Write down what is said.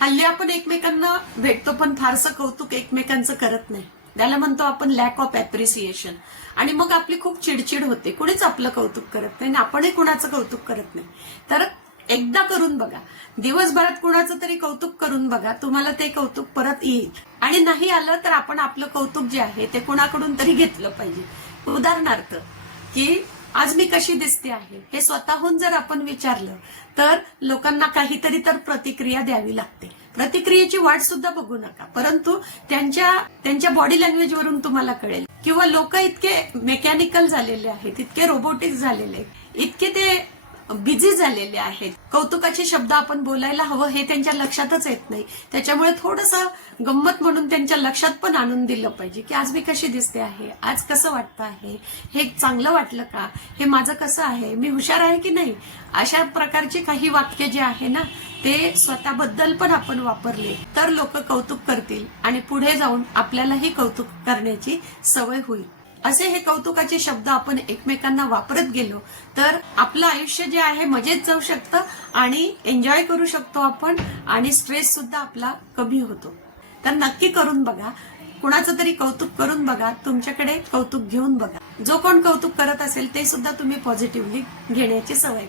हल्ली आपण एकमेकांना भेटतो पण फारसं कौतुक एकमेकांचं करत नाही. त्याला म्हणतो आपण लॅक ऑफ अप्रिसिएशन. आणि मग आपली खूप चिडचिड होते. कुणीच आपलं कौतुक करत नाही आणि आपणही कुणाचं कौतुक करत नाही. तर एकदा करून बघा, दिवसभरात कुणाचं तरी कौतुक करून बघा, तुम्हाला ते कौतुक परत येईल. आणि नाही आलं तर आपण आपलं कौतुक जे आहे ते कुणाकडून तरी घेतलं पाहिजे. उदाहरणार्थ की आज मी कशी दिसते आहे हे स्वतःहून जर आपण विचारलं तर लोकांना काहीतरी तर प्रतिक्रिया द्यावी लागते. प्रतिक्रियेची वाट सुद्धा बघू नका, परंतु त्यांच्या बॉडी लँग्वेज वरून तुम्हाला कळेल. किंवा लोक इतके मेकॅनिकल झालेले आहेत, इतके रोबोटिक झालेले, इतके ते बिझी झालेले आहेत. कौतुकाचे शब्द आपण बोलायला हवं हे त्यांच्या लक्षातच येत नाही. त्याच्यामुळे थोडंसं गंमत म्हणून त्यांच्या लक्षात पण आणून दिलं पाहिजे की आज मी कशी दिसते आहे, आज कसं वाटतं आहे, हे चांगलं वाटलं का, हे माझं कसं आहे, मी हुशार आहे की नाही. अशा प्रकारचे काही वाक्य जे आहे ना ते स्वतःबद्दल पण आपण वापरले तर लोक कौतुक करतील आणि पुढे जाऊन आपल्यालाही कौतुक करण्याची सवय होईल. असे हे कौतुकाचे शब्द आपण एकमेकांना वापरत गेलो तर आपलं आयुष्य जे आहे मजेत जाऊ शकतं आणि एन्जॉय करू शकतो आपण आणि स्ट्रेस सुद्धा आपला कमी होतो. तर नक्की करून बघा, कुणाचं तरी कौतुक करून बघा, तुमच्याकडे कौतुक घेऊन बघा. जो कोण कौतुक करत असेल ते सुद्धा तुम्ही पॉझिटिव्हली घेण्याची सवय